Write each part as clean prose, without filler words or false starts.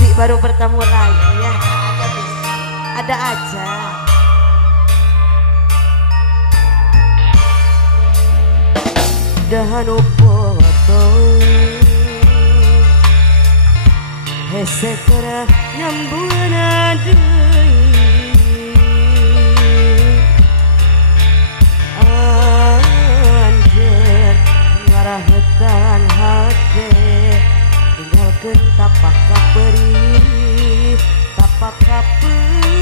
Rizky baru bertemu lagi ya. Ada aja. Dahanu foto hese kera nyambuna deui anjeun ngarahetan hate tinggalkeun tapak kaperi tapak kaperi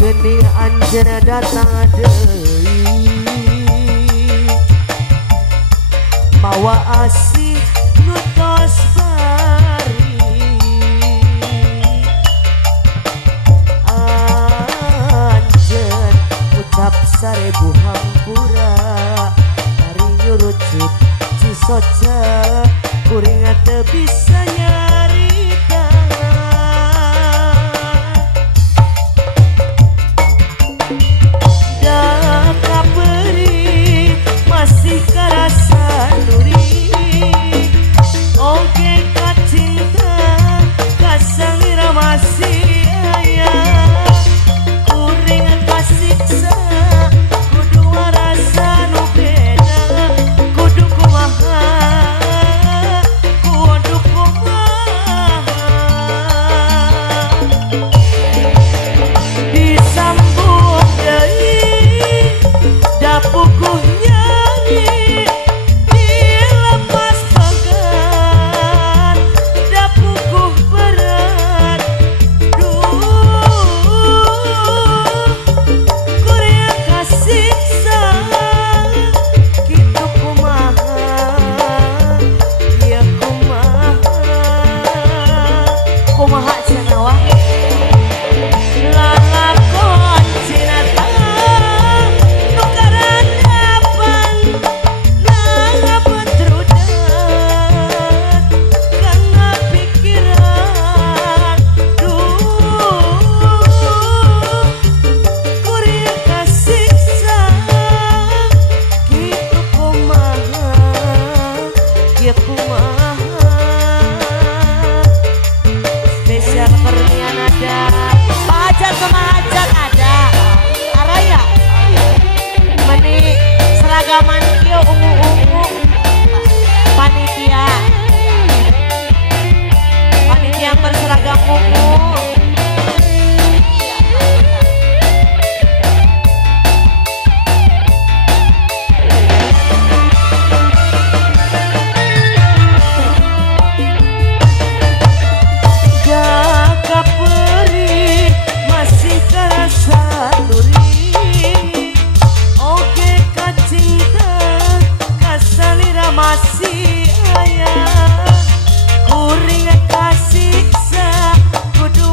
geni anjeun datang deui mawa asih nutos bari anjeun ucap sarebu hampura dari nyurucut cisoca kuring teu bisa nyarita da kaperi masih karasa nuri oge kacinta kasangira masih aya kuring kasiksa kudu rasa nu beda kudu kumaha disambung deui da puguh nyari dilepas pagar da puguh berat kuring kasiksa kitu kumaha ieu kumaha cenah wah lalakon cinata nu karadapan nangabetrudat kana pikiran kuring kasiksa kitu kumaha ieu kumaha spesial pernian ada Pajak sama hajat ada Araya meni seragaman kieu ungu-ungu panitia yang berseragam ungu kaperi masih karasa nuri oge kacinta kasalira masih aya kuring kasiksa kudu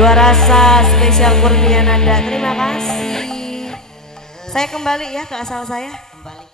Dua Rasa spesial Kurnia Nanda. Terima kasih. Saya kembali ya ke asal saya. Kembali.